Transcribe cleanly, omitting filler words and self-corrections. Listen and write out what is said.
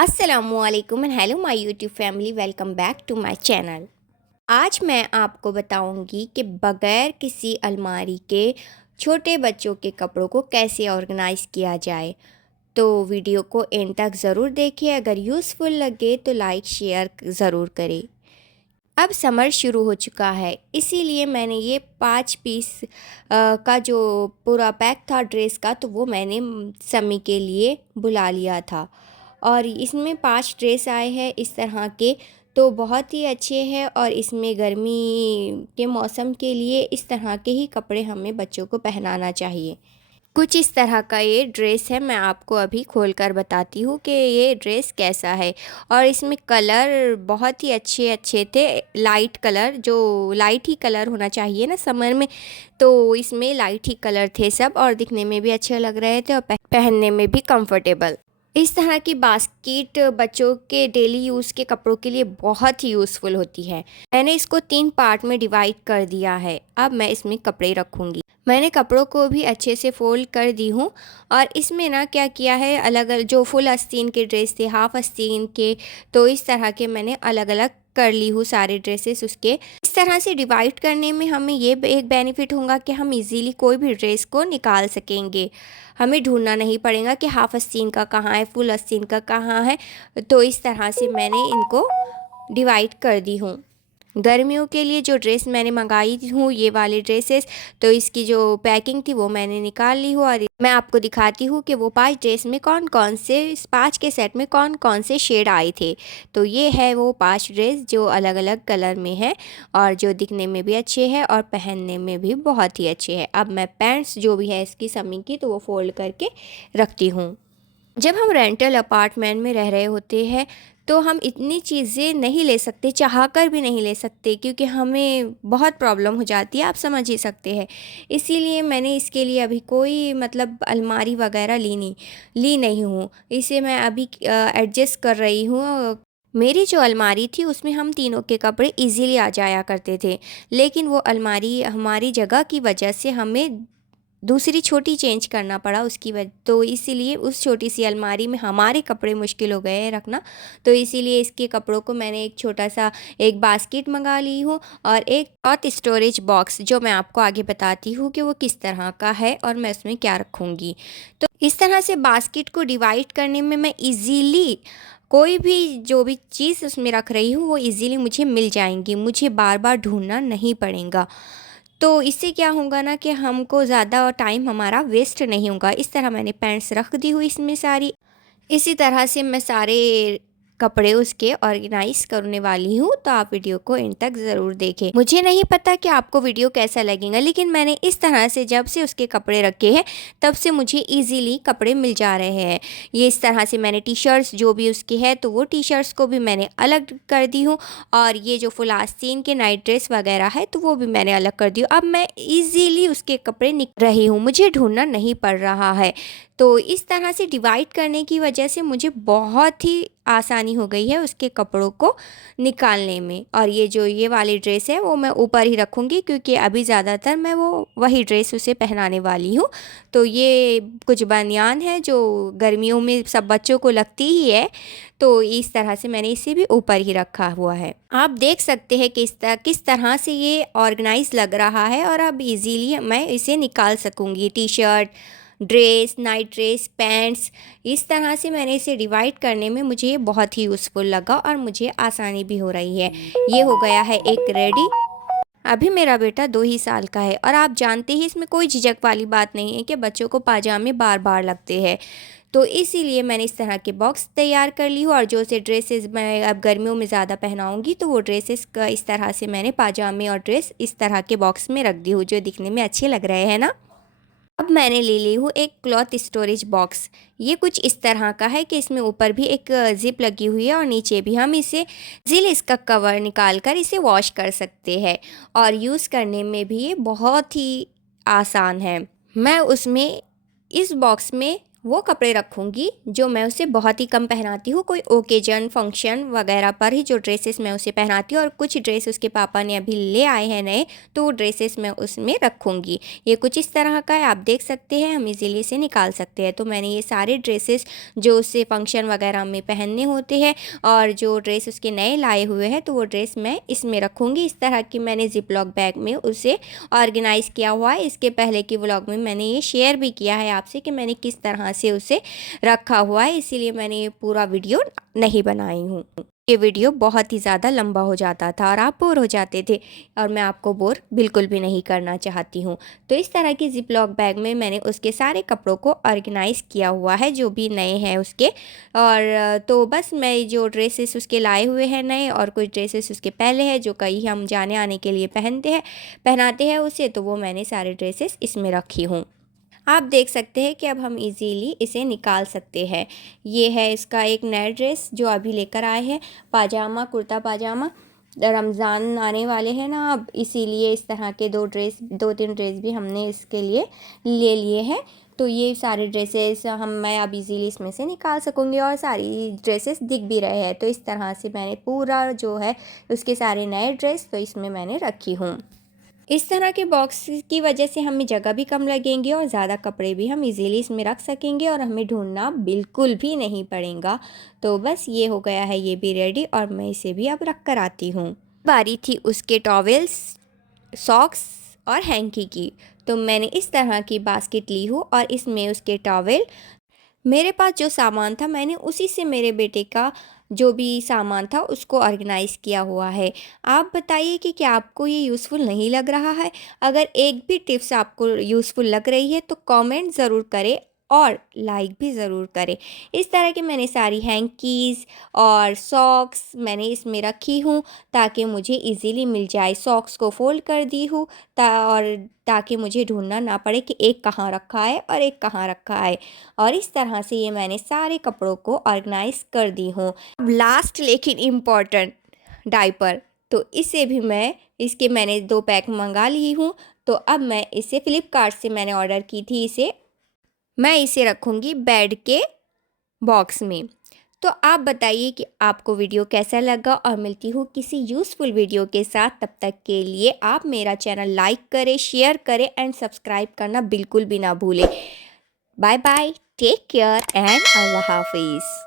अस्सलामुअलैकुम and hello my YouTube family, welcome back to my channel. आज मैं आपको बताऊंगी कि बगैर किसी अलमारी के छोटे बच्चों के कपड़ों को कैसे ऑर्गेनाइज़ किया जाए। तो वीडियो को एंड तक ज़रूर देखिए। अगर यूज़फुल लगे तो लाइक शेयर ज़रूर करें। अब समर शुरू हो चुका है, इसीलिए मैंने ये 5 पीस का जो पूरा पैक था ड्रेस का, तो वो मैंने समी के लिए बुला लिया था। और इसमें 5 ड्रेस आए हैं इस तरह के, तो बहुत ही अच्छे हैं। और इसमें गर्मी के मौसम के लिए इस तरह के ही कपड़े हमें बच्चों को पहनाना चाहिए। कुछ इस तरह का ये ड्रेस है। मैं आपको अभी खोल कर बताती हूँ कि ये ड्रेस कैसा है। और इसमें कलर बहुत ही अच्छे अच्छे थे। लाइट कलर, जो लाइट ही कलर होना चाहिए ना समर में, तो इसमें लाइट ही कलर थे सब, और दिखने में भी अच्छे लग रहे थे और पहनने में भी कंफर्टेबल। इस तरह की बास्केट बच्चों के डेली यूज़ के कपड़ों के लिए बहुत ही यूज़फुल होती है। मैंने इसको 3 पार्ट में डिवाइड कर दिया है। अब मैं इसमें कपड़े रखूँगी। मैंने कपड़ों को भी अच्छे से फोल्ड कर दी हूँ। और इसमें ना क्या किया है, अलग अलग जो फुल आस्तीन के ड्रेस थे, हाफ आस्तीन के, तो इस तरह के मैंने अलग अलग कर ली हूँ सारे ड्रेसेस उसके। इस तरह से डिवाइड करने में हमें ये एक बेनिफिट होगा कि हम इजीली कोई भी ड्रेस को निकाल सकेंगे। हमें ढूंढना नहीं पड़ेगा कि हाफ आस्तीन का कहाँ है, फुल आस्तीन का कहाँ है। तो इस तरह से मैंने इनको डिवाइड कर दी हूँ। गर्मियों के लिए जो ड्रेस मैंने मंगाई हूँ, ये वाले ड्रेसेस, तो इसकी जो पैकिंग थी वो मैंने निकाल ली हूँ। और मैं आपको दिखाती हूँ कि वो 5 ड्रेस में कौन कौन से, 5 के सेट में कौन कौन से शेड आए थे। तो ये है वो 5 ड्रेस जो अलग अलग कलर में है, और जो दिखने में भी अच्छे हैं और पहनने में भी बहुत ही अच्छे हैं। अब मैं पैंट्स जो भी है इसकी समी की, तो वो फोल्ड करके रखती हूँ। जब हम रेंटल अपार्टमेंट में रह रहे होते हैं तो हम इतनी चीज़ें नहीं ले सकते, चाह कर भी नहीं ले सकते, क्योंकि हमें बहुत प्रॉब्लम हो जाती है, आप समझ ही सकते हैं। इसीलिए मैंने इसके लिए अभी कोई मतलब अलमारी वगैरह ली नहीं हूँ। इसे मैं अभी एडजस्ट कर रही हूँ। मेरी जो अलमारी थी उसमें हम तीनों के कपड़े इजीली आ जाया करते थे, लेकिन वो अलमारी हमारी जगह की वजह से हमें दूसरी छोटी चेंज करना पड़ा उसकी वजह, तो इसीलिए उस छोटी सी अलमारी में हमारे कपड़े मुश्किल हो गए हैं रखना। तो इसीलिए इसके कपड़ों को मैंने एक छोटा सा एक बास्केट मंगा ली हूँ, और एक क्लॉथ स्टोरेज बॉक्स, जो मैं आपको आगे बताती हूँ कि वो किस तरह का है और मैं उसमें क्या रखूँगी। तो इस तरह से बास्केट को डिवाइड करने में मैं इजीली कोई भी जो भी चीज़ उसमें रख रही हूँ वो इजीली मुझे मिल जाएंगी, मुझे बार बार ढूंढना नहीं पड़ेगा। तो इससे क्या होगा ना कि हमको ज़्यादा टाइम हमारा वेस्ट नहीं होगा। इस तरह मैंने पैंट्स रख दी हुई इसमें सारी। इसी तरह से मैं सारे कपड़े उसके ऑर्गेनाइज करने वाली हूँ, तो आप वीडियो को एंड तक ज़रूर देखें। मुझे नहीं पता कि आपको वीडियो कैसा लगेगा, लेकिन मैंने इस तरह से जब से उसके कपड़े रखे हैं तब से मुझे इजीली कपड़े मिल जा रहे हैं। ये इस तरह से मैंने टी शर्ट्स जो भी उसकी है, तो वो टी शर्ट्स को भी मैंने अलग कर दी हूँ। और ये जो फुल आस्तीन के नाइट ड्रेस वगैरह है, तो वो भी मैंने अलग कर दी हूँ। अब मैं ईज़िली उसके कपड़े निकाल रही हूँ, मुझे ढूंढना नहीं पड़ रहा है। तो इस तरह से डिवाइड करने की वजह से मुझे बहुत ही आसानी हो गई है उसके कपड़ों को निकालने में। और ये वाली ड्रेस है वो मैं ऊपर ही रखूँगी, क्योंकि अभी ज़्यादातर मैं वो वही ड्रेस उसे पहनाने वाली हूँ। तो ये कुछ बनियान है जो गर्मियों में सब बच्चों को लगती ही है, तो इस तरह से मैंने इसे भी ऊपर ही रखा हुआ है। आप देख सकते हैं कि किस तरह से ये ऑर्गेनाइज लग रहा है, और अब इजीली मैं इसे निकाल सकूँगी। T shirt, dress, night dress, pants, इस तरह से मैंने इसे डिवाइड करने में मुझे ये बहुत ही यूज़फुल लगा, और मुझे आसानी भी हो रही है। ये हो गया है एक रेडी। अभी मेरा बेटा 2 ही साल का है, और आप जानते ही इसमें कोई झिझक वाली बात नहीं है कि बच्चों को पाजामे बार बार लगते हैं। तो इसीलिए मैंने इस तरह के बॉक्स तैयार कर ली हूँ, और जो से ड्रेसेस मैं अब गर्मियों में ज़्यादा पहनाऊँगी, तो वो ड्रेसेस का इस तरह से मैंने पाजामे और ड्रेस इस तरह के बॉक्स में रख दी हूँ, जो दिखने में अच्छे लग रहे हैं ना। अब मैंने ले ली हूँ एक क्लॉथ स्टोरेज बॉक्स। ये कुछ इस तरह का है कि इसमें ऊपर भी एक जिप लगी हुई है, और नीचे भी हम इसे जिल इसका कवर निकाल कर इसे वॉश कर सकते हैं, और यूज़ करने में भी ये बहुत ही आसान है। मैं उसमें इस बॉक्स में वो कपड़े रखूँगी जो मैं उसे बहुत ही कम पहनाती हूँ, कोई ओकेजन फंक्शन वगैरह पर ही जो ड्रेसेस मैं उसे पहनाती हूँ। और कुछ ड्रेस उसके पापा ने अभी ले आए हैं नए, तो वो ड्रेसेस मैं उसमें रखूँगी। ये कुछ इस तरह का है, आप देख सकते हैं, हम इजीली से निकाल सकते हैं। तो मैंने ये सारे ड्रेसेस जो उसे फंक्शन वगैरह में पहनने होते हैं और जो ड्रेस उसके नए लाए हुए हैं, तो वो ड्रेस मैं इसमें रखूँगी। इस तरह की मैंने जिपलॉक बैग में उसे ऑर्गेनाइज़ किया हुआ है। इसके पहले की व्लॉग में मैंने ये शेयर भी किया है आपसे कि मैंने किस तरह से उसे रखा हुआ है, इसीलिए मैंने ये पूरा वीडियो नहीं बनाई हूँ। ये वीडियो बहुत ही ज़्यादा लंबा हो जाता था और आप बोर हो जाते थे, और मैं आपको बोर बिल्कुल भी नहीं करना चाहती हूँ। तो इस तरह की जिपलॉक बैग में मैंने उसके सारे कपड़ों को ऑर्गेनाइज़ किया हुआ है जो भी नए हैं उसके। और तो बस मैं जो ड्रेसेस उसके लाए हुए हैं नए, और कुछ ड्रेसेस उसके पहले हैं जो कहीं हम जाने आने के लिए पहनाते हैं उसे, तो वो मैंने सारे ड्रेसेस इसमें रखी हूँ। आप देख सकते हैं कि अब हम इजीली इसे निकाल सकते हैं। ये है इसका एक नया ड्रेस जो अभी लेकर आए हैं, पाजामा, कुर्ता पाजामा। रमज़ान आने वाले हैं ना अब, इसीलिए इस तरह के दो तीन ड्रेस भी हमने इसके लिए ले लिए हैं। तो ये सारे ड्रेसेस मैं अब इजीली इसमें से निकाल सकूँगी, और सारी ड्रेसेस दिख भी रहे हैं। तो इस तरह से मैंने पूरा जो है उसके सारे नए ड्रेस तो इसमें मैंने रखी हूँ। इस तरह के बॉक्स की वजह से हमें जगह भी कम लगेंगी और ज़्यादा कपड़े भी हम इजीली इसमें रख सकेंगे, और हमें ढूंढना बिल्कुल भी नहीं पड़ेगा। तो बस ये हो गया है ये भी रेडी, और मैं इसे भी अब रख कर आती हूँ। बारी थी उसके टॉवेल्स, सॉक्स और हैंकी की। तो मैंने इस तरह की बास्केट ली हूँ, और इसमें उसके टॉवेल, मेरे पास जो सामान था मैंने उसी से मेरे बेटे का जो भी सामान था उसको ऑर्गेनाइज़ किया हुआ है। आप बताइए कि क्या आपको ये यूज़फुल नहीं लग रहा है? अगर एक भी टिप्स आपको यूज़फुल लग रही है तो कमेंट ज़रूर करें और लाइक भी ज़रूर करें। इस तरह के मैंने सारी हैंकीज़ और सॉक्स मैंने इसमें रखी हूँ ताकि मुझे इजीली मिल जाए। सॉक्स को फ़ोल्ड कर दी हूँ ताकि मुझे ढूँढना ना पड़े कि एक कहाँ रखा है और एक कहाँ रखा है। और इस तरह से ये मैंने सारे कपड़ों को ऑर्गेनाइज़ कर दी हूँ। अब लास्ट लेकिन इम्पॉर्टेंट, डायपर। तो इसे भी मैंने 2 पैक मंगा ली हूँ। तो अब मैं इसे फ्लिपकार्ट से मैंने ऑर्डर की थी मैं इसे रखूँगी बेड के बॉक्स में। तो आप बताइए कि आपको वीडियो कैसा लगा, और मिलती हूँ किसी यूज़फुल वीडियो के साथ। तब तक के लिए आप मेरा चैनल लाइक करें, शेयर करें एंड सब्सक्राइब करना बिल्कुल भी ना भूलें। Bye bye, take care and अल्लाह हाफिज़।